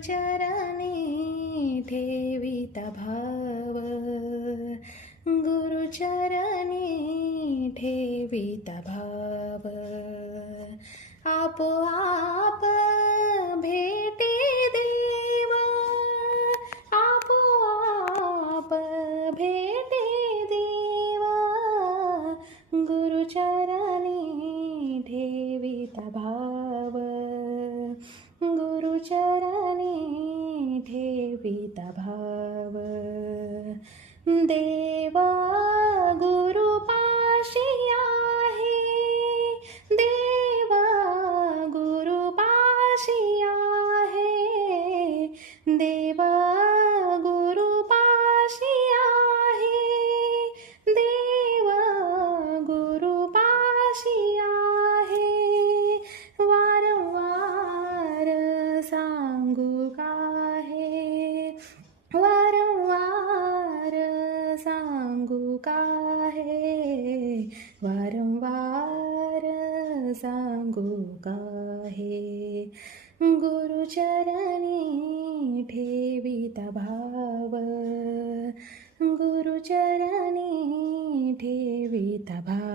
गुरुचरणी ठेवित भाव, गुरुचरणी ठेवित भाव. आपोआप भेटे देव, आपोआप भेटे देव. गुरुचरणी ठेवित भाव, गुरुचरणी ठेवित भाव. देवा गुरुपाशी आहे, देवा गुरुपाशी आहे, देवा गुरुपाशी आहे, देवा गुरुपाशी आहे. वारंवार सांगू काहे, वारंवार सांगू काहे, वारंवार सांगू काहे. गुरुचरणी ठेवित भाव, गुरुचरणी ठेवित भाव.